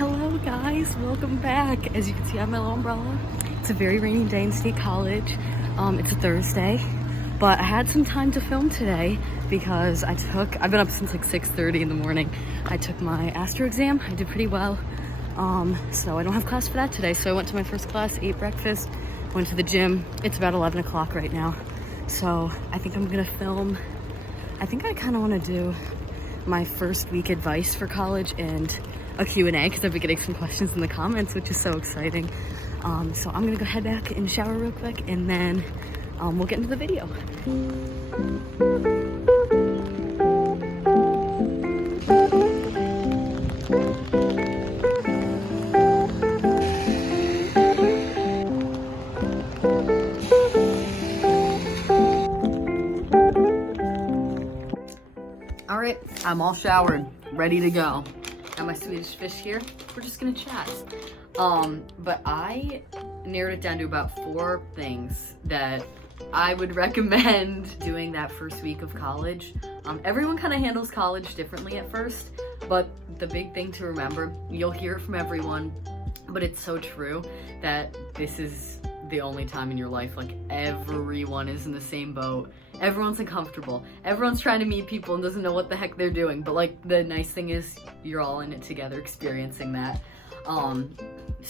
Hello guys, welcome back. As you can see, I have my little umbrella. It's a very rainy day in State College. It's a Thursday, but I had some time to film today because I've been up since like 6:30 in the morning. I took my astro exam. I did pretty well. So I don't have class for that today. So I went to my first class, ate breakfast, went to the gym. It's about 11 o'clock right now. So I think I'm gonna film. I think I kind of want to do my first week advice for college and a Q&A because I've been getting some questions in the comments, which is so exciting. So I'm gonna go head back and shower real quick, and then we'll get into the video. All right, I'm all showered, ready to go. Got my Swedish fish here. We're just gonna chat. But I narrowed it down to about 4 things that I would recommend doing that first week of college. Everyone kind of handles college differently at first, but the big thing to remember, you'll hear it from everyone, but it's so true that this is the only time in your life, like everyone is in the same boat. Everyone's uncomfortable. Everyone's trying to meet people and doesn't know what the heck they're doing. But like the nice thing is you're all in it together experiencing that. So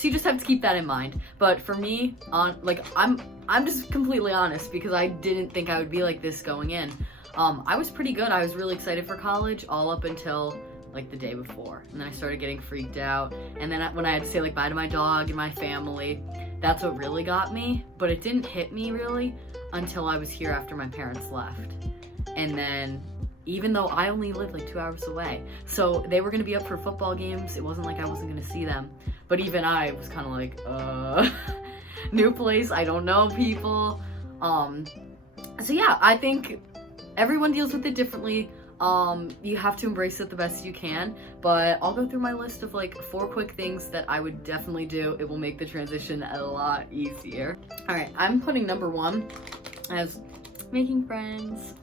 you just have to keep that in mind. But for me, I'm just completely honest because I didn't think I would be like this going in. I was pretty good. I was really excited for college all up until like the day before. And then I started getting freaked out. And then when I had to say like bye to my dog and my family, that's what really got me. But it didn't hit me really until I was here after my parents left. And then even though I only lived like 2 hours away, so they were gonna be up for football games, it wasn't like I wasn't gonna see them. But even I was kind of like, new place, I don't know people. So yeah, I think everyone deals with it differently. You have to embrace it the best you can, but I'll go through my list of like 4 quick things that I would definitely do. It will make the transition a lot easier. All right, I'm putting number 1 as making friends.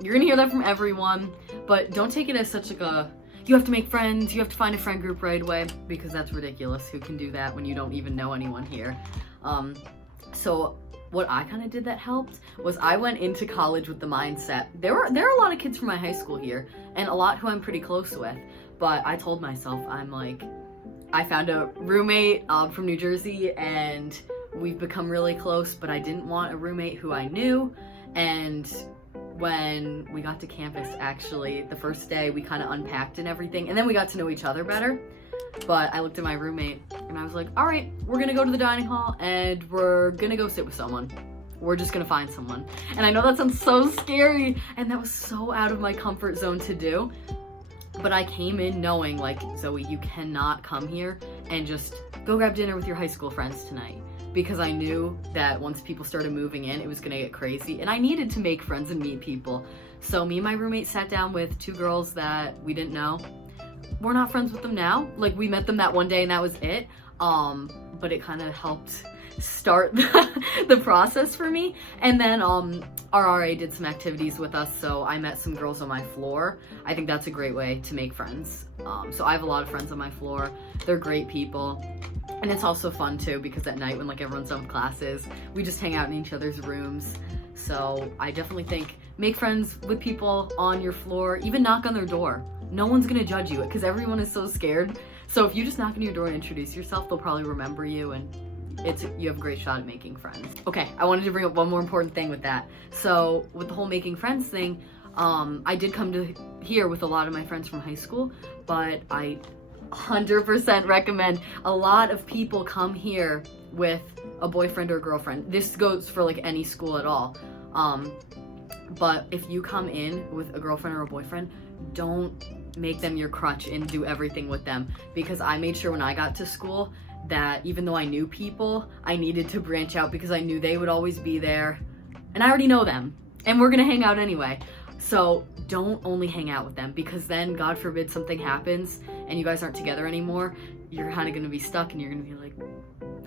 You're gonna hear that from everyone, but don't take it as such like a, you have to make friends, you have to find a friend group right away, because that's ridiculous. Who can do that when you don't even know anyone here? So what I kind of did that helped was I went into college with the mindset, there are a lot of kids from my high school here, and a lot who I'm pretty close with, but I told myself, I'm like, I found a roommate from New Jersey, and we've become really close, but I didn't want a roommate who I knew. And when we got to campus, actually, the first day, we kind of unpacked and everything, and then we got to know each other better. But I looked at my roommate and I was like, all right, we're gonna go to the dining hall and we're gonna go sit with someone. We're just gonna find someone. And I know that sounds so scary, and that was so out of my comfort zone to do. But I came in knowing, like, Zoe, you cannot come here and just go grab dinner with your high school friends tonight. Because I knew that once people started moving in, it was gonna get crazy. And I needed to make friends and meet people. So me and my roommate sat down with 2 girls that we didn't know. We're not friends with them now. Like, we met them that one day and that was it. But it kind of helped start the process for me. And then our RA did some activities with us, so I met some girls on my floor. I think that's a great way to make friends. So I have a lot of friends on my floor. They're great people. And it's also fun too, because at night when like everyone's done with classes, we just hang out in each other's rooms. So I definitely think make friends with people on your floor, even knock on their door. No one's gonna judge you because everyone is so scared. So if you just knock on your door and introduce yourself, they'll probably remember you, and you have a great shot at making friends. Okay, I wanted to bring up one more important thing with that. So with the whole making friends thing, I did come to here with a lot of my friends from high school, but I 100% recommend a lot of people come here with a boyfriend or girlfriend. This goes for like any school at all. But if you come in with a girlfriend or a boyfriend, don't make them your crutch and do everything with them, because I made sure when I got to school that even though I knew people, I needed to branch out because I knew they would always be there, and I already know them and we're gonna hang out anyway. So don't only hang out with them, because then God forbid something happens and you guys aren't together anymore, you're kind of gonna be stuck and you're gonna be like,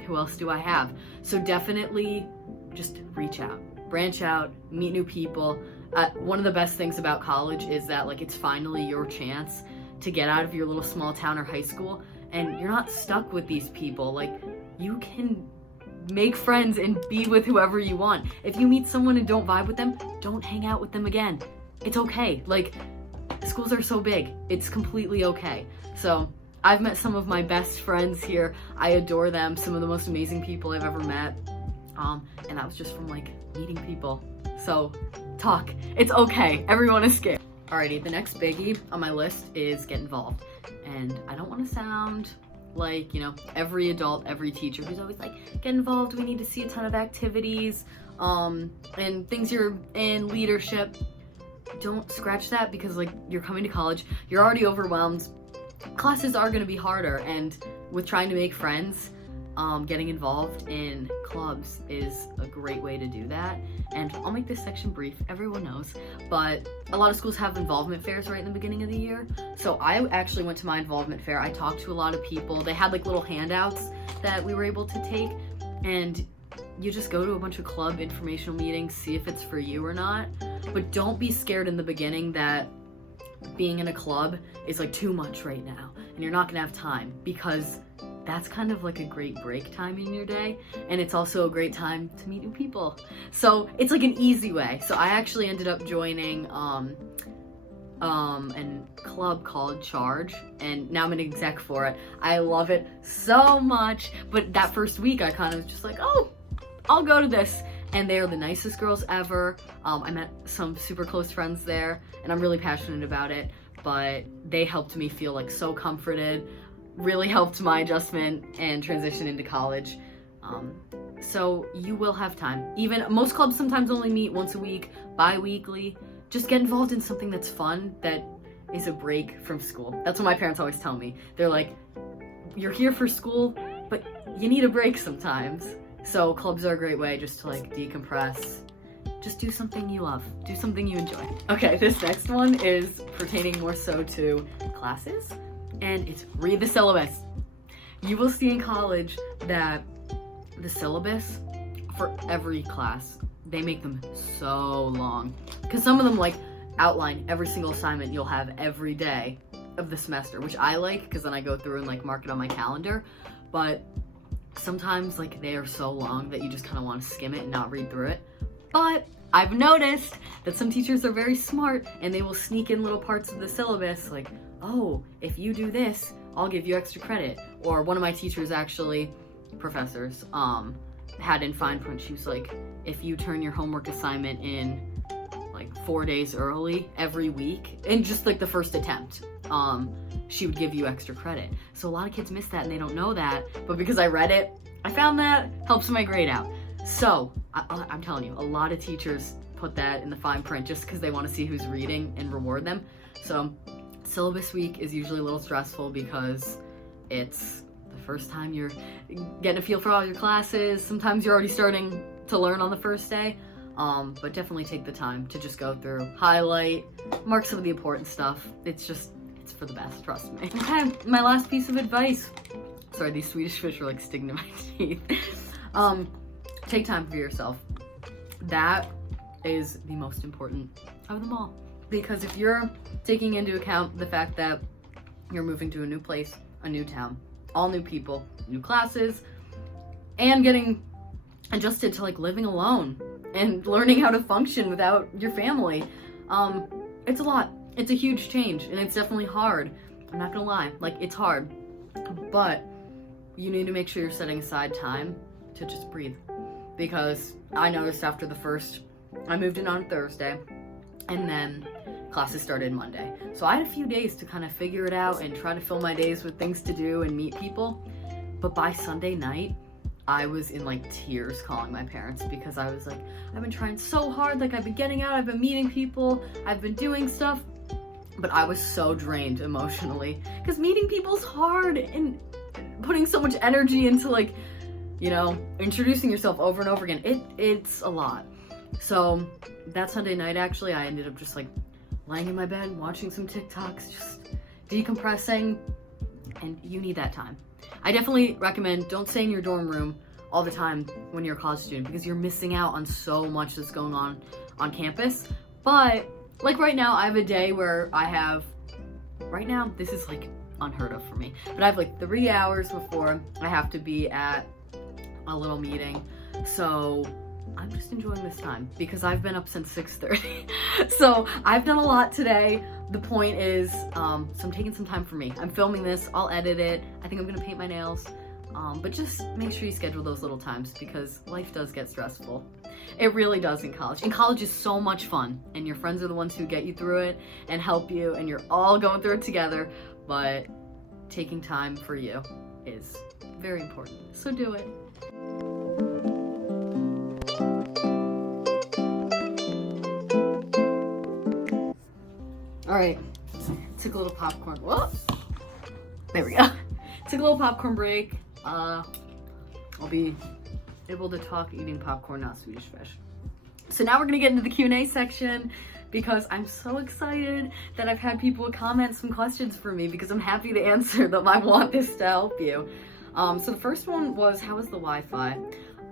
who else do I have? So definitely just reach out, branch out, meet new people. One of the best things about college is that like it's finally your chance to get out of your little small town or high school and you're not stuck with these people. Like, you can make friends and be with whoever you want. If you meet someone and don't vibe with them, don't hang out with them again. It's okay. Like, schools are so big. It's completely okay. So I've met some of my best friends here. I adore them. Some of the most amazing people I've ever met. And that was just from like meeting people. So talk. It's okay. Everyone is scared. Alrighty, the next biggie on my list is get involved. And I don't want to sound like, you know, every adult, every teacher who's always like, get involved, we need to see a ton of activities, and things you're in, leadership. Don't scratch that, because like, you're coming to college, you're already overwhelmed. Classes are gonna be harder, and with trying to make friends, getting involved in clubs is a great way to do that. And I'll make this section brief, everyone knows, but a lot of schools have involvement fairs right in the beginning of the year. So I actually went to my involvement fair. I talked to a lot of people. They had like little handouts that we were able to take, and you just go to a bunch of club informational meetings, see if it's for you or not. But don't be scared in the beginning that being in a club is like too much right now and you're not gonna have time, because that's kind of like a great break time in your day, and it's also a great time to meet new people. So it's like an easy way. So I actually ended up joining a club called Charge, and now I'm an exec for it. I love it so much, but that first week I kind of was just like, oh, I'll go to this. And they are the nicest girls ever. I met some super close friends there, and I'm really passionate about it, but they helped me feel like so comforted, really helped my adjustment and transition into college. So you will have time. Even most clubs sometimes only meet once a week, bi-weekly. Just get involved in something that's fun, that is a break from school. That's what my parents always tell me. They're like, you're here for school, but you need a break sometimes. So clubs are a great way just to like decompress. Just do something you love. Do something you enjoy. Okay, this next one is pertaining more so to classes, and it's read the syllabus. You will see in college that the syllabus for every class, they make them so long. Because some of them like outline every single assignment you'll have every day of the semester, which I like because then I go through and like mark it on my calendar. But sometimes like they are so long that you just kind of want to skim it and not read through it. But I've noticed that some teachers are very smart and they will sneak in little parts of the syllabus like, oh, if you do this, I'll give you extra credit. Or one of my teachers actually, professors, had in fine print, she was like, if you turn your homework assignment in like 4 days early every week, and just like the first attempt, she would give you extra credit. So a lot of kids miss that and they don't know that, but because I read it, I found that helps my grade out. So I'm telling you, a lot of teachers put that in the fine print just because they want to see who's reading and reward them. So syllabus week is usually a little stressful because it's the first time you're getting a feel for all your classes. Sometimes you're already starting to learn on the first day, but definitely take the time to just go through, highlight, mark some of the important stuff. It's for the best, trust me. Okay, my last piece of advice. Sorry, these Swedish fish are like sticking to my teeth. Take time for yourself. That is the most important of them all. Because if you're taking into account the fact that you're moving to a new place, a new town, all new people, new classes, and getting adjusted to like living alone and learning how to function without your family, it's a lot. It's a huge change, and it's definitely hard. I'm not gonna lie, like it's hard, but you need to make sure you're setting aside time to just breathe. Because I noticed after I moved in on Thursday, and then classes started Monday. So I had a few days to kind of figure it out and try to fill my days with things to do and meet people. But by Sunday night, I was in like tears calling my parents because I was like, I've been trying so hard, like I've been getting out, I've been meeting people, I've been doing stuff, but I was so drained emotionally because meeting people's hard and putting so much energy into like, you know, introducing yourself over and over again. It's a lot. So that Sunday night, actually, I ended up just like laying in my bed, watching some TikToks, just decompressing, and you need that time. I definitely recommend don't stay in your dorm room all the time when you're a college student because you're missing out on so much that's going on campus. But like right now, I have a day where right now, this is like unheard of for me. But I have like 3 hours before I have to be at a little meeting. So I'm just enjoying this time because I've been up since 6:30. So I've done a lot today. The point is, so I'm taking some time for me. I'm filming this, I'll edit it. I think I'm gonna paint my nails. But just make sure you schedule those little times because life does get stressful. It really does in college. And college is so much fun, and your friends are the ones who get you through it and help you, and you're all going through it together. But taking time for you is very important. So do it. All right, took a little popcorn. Whoa, there we go. Took a little popcorn break. I'll be able to talk eating popcorn, not Swedish fish. So now we're gonna get into the Q&A section because I'm so excited that I've had people comment some questions for me because I'm happy to answer them. I want this to help you. So the first one was, how is the Wi-Fi?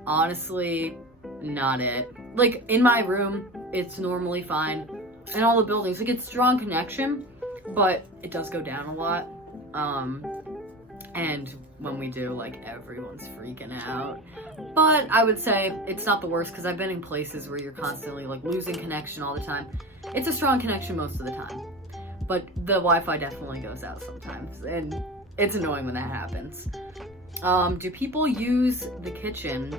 Honestly, not it. Like in my room, it's normally fine. In all the buildings, like it's strong connection, but it does go down a lot. And when we do, like everyone's freaking out. But I would say it's not the worst because I've been in places where you're constantly like losing connection all the time. It's a strong connection most of the time, but the Wi-Fi definitely goes out sometimes, and it's annoying when that happens. Do people use the kitchen?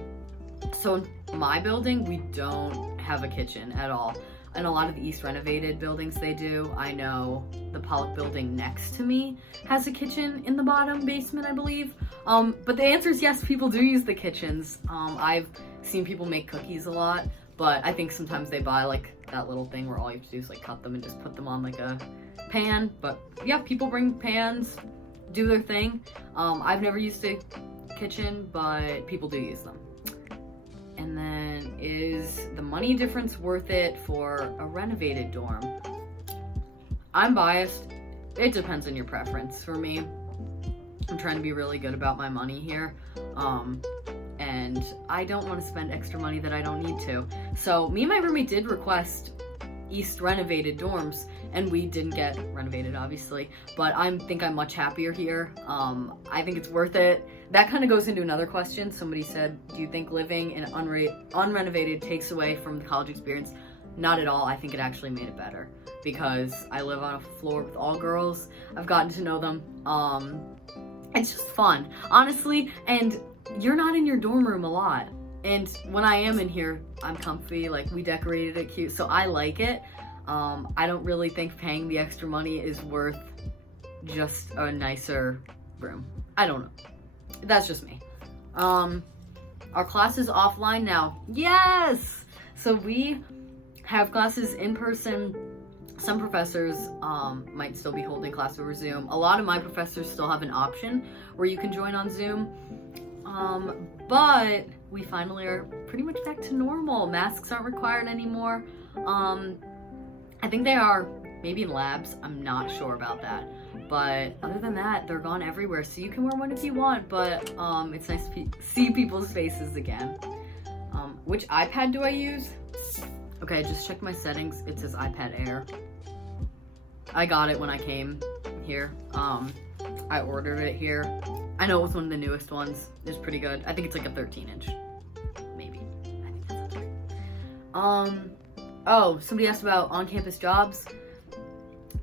So in my building, we don't have a kitchen at all. In a lot of the East renovated buildings they do. I know the Pollock building next to me has a kitchen in the bottom basement, I believe. But the answer is yes, people do use the kitchens. I've seen people make cookies a lot, but I think sometimes they buy like that little thing where all you have to do is like cut them and just put them on like a pan. But yeah, people bring pans, do their thing. I've never used a kitchen, but people do use them. And then, is the money difference worth it for a renovated dorm? I'm biased. It depends on your preference. For me, I'm trying to be really good about my money here. And I don't want to spend extra money that I don't need to. So me and my roommate did request East renovated dorms, and we didn't get renovated, obviously, but I think I'm much happier here. I think it's worth it. That kind of goes into another question. Somebody said, do you think living in unrenovated takes away from the college experience? Not at all. I think it actually made it better because I live on a floor with all girls. I've gotten to know them. It's just fun, honestly, and you're not in your dorm room a lot. And when I am in here, I'm comfy, like we decorated it cute, so I like it. I don't really think paying the extra money is worth just a nicer room. I don't know. That's just me. Our class is offline now. Yes! So we have classes in person. Some professors might still be holding class over Zoom. A lot of my professors still have an option where you can join on Zoom. But we finally are pretty much back to normal. Masks aren't required anymore. I think they are maybe in labs. I'm not sure about that. But other than that, they're gone everywhere. So you can wear one if you want, but it's nice to see people's faces again. Which iPad do I use? Okay, I just checked my settings. It says iPad Air. I got it when I came here. I ordered it here. I know it was one of the newest ones. It's pretty good. I think it's like a 13-inch. Maybe. I think that's right. Oh, somebody asked about on-campus jobs.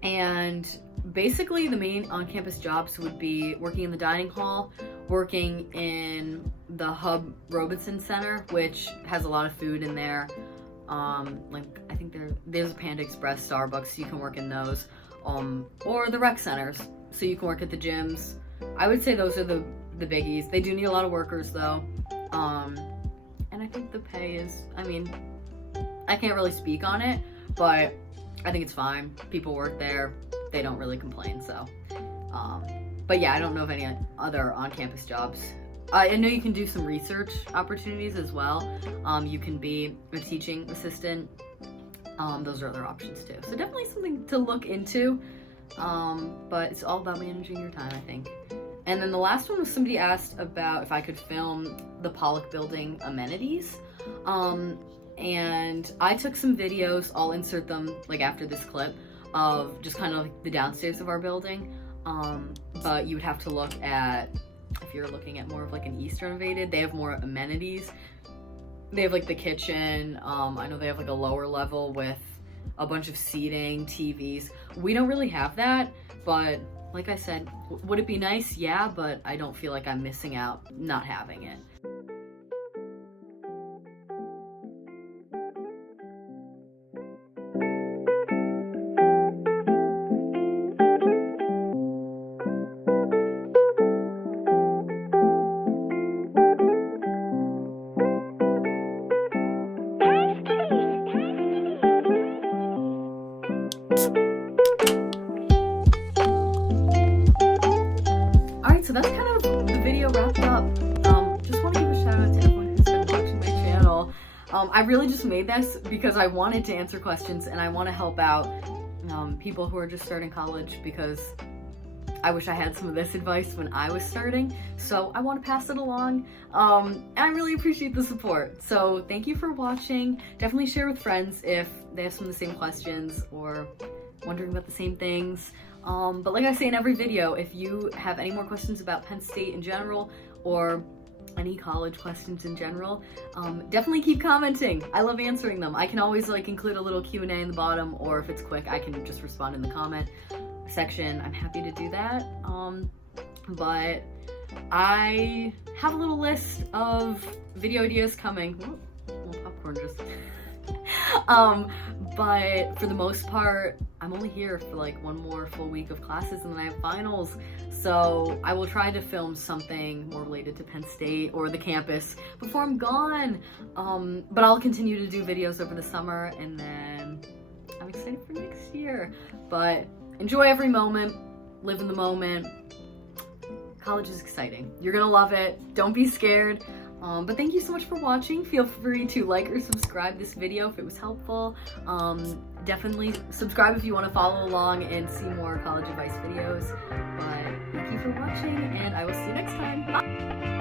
And basically the main on-campus jobs would be working in the dining hall, working in the Hub Robeson Center, which has a lot of food in there. Like I think there's a Panda Express, Starbucks, so you can work in those. Or the rec centers, so you can work at the gyms. I would say those are the biggies. They do need a lot of workers though. And I think the pay is, I mean, I can't really speak on it, but I think it's fine. People work there. They don't really complain, so. But yeah, I don't know of any other on-campus jobs. I know you can do some research opportunities as well. You can be a teaching assistant. Those are other options too. So definitely something to look into. But it's all about managing your time, I think. And then the last one was somebody asked about if I could film the Pollock building amenities. And I took some videos, I'll insert them like after this clip, of just kind of like the downstairs of our building. but you would have to look at, if you're looking at more of like an East renovated, they have more amenities. They have like the kitchen. I know they have like a lower level with a bunch of seating, TVs. We don't really have that, but like I said, would it be nice? Yeah, but I don't feel like I'm missing out not having it. So that's kind of the video wrapped up. Just want to give a shout out to everyone who's been watching my channel. I really just made this because I wanted to answer questions and I want to help out people who are just starting college, because I wish I had some of this advice when I was starting. So I want to pass it along. And I really appreciate the support. So thank you for watching. Definitely share with friends if they have some of the same questions or wondering about the same things. But like I say in every video, if you have any more questions about Penn State in general or any college questions in general, definitely keep commenting. I love answering them. I can always like include a little Q&A in the bottom, or if it's quick, I can just respond in the comment section. I'm happy to do that. But I have a little list of video ideas coming. Ooh, little popcorn just... but for the most part, I'm only here for like one more full week of classes and then I have finals. So I will try to film something more related to Penn State or the campus before I'm gone. But I'll continue to do videos over the summer, and then I'm excited for next year. But enjoy every moment, live in the moment. College is exciting. You're gonna love it. Don't be scared. But thank you so much for watching. Feel free to like or subscribe this video if it was helpful. Definitely subscribe if you want to follow along and see more college advice videos. But thank you for watching, and I will see you next time. Bye!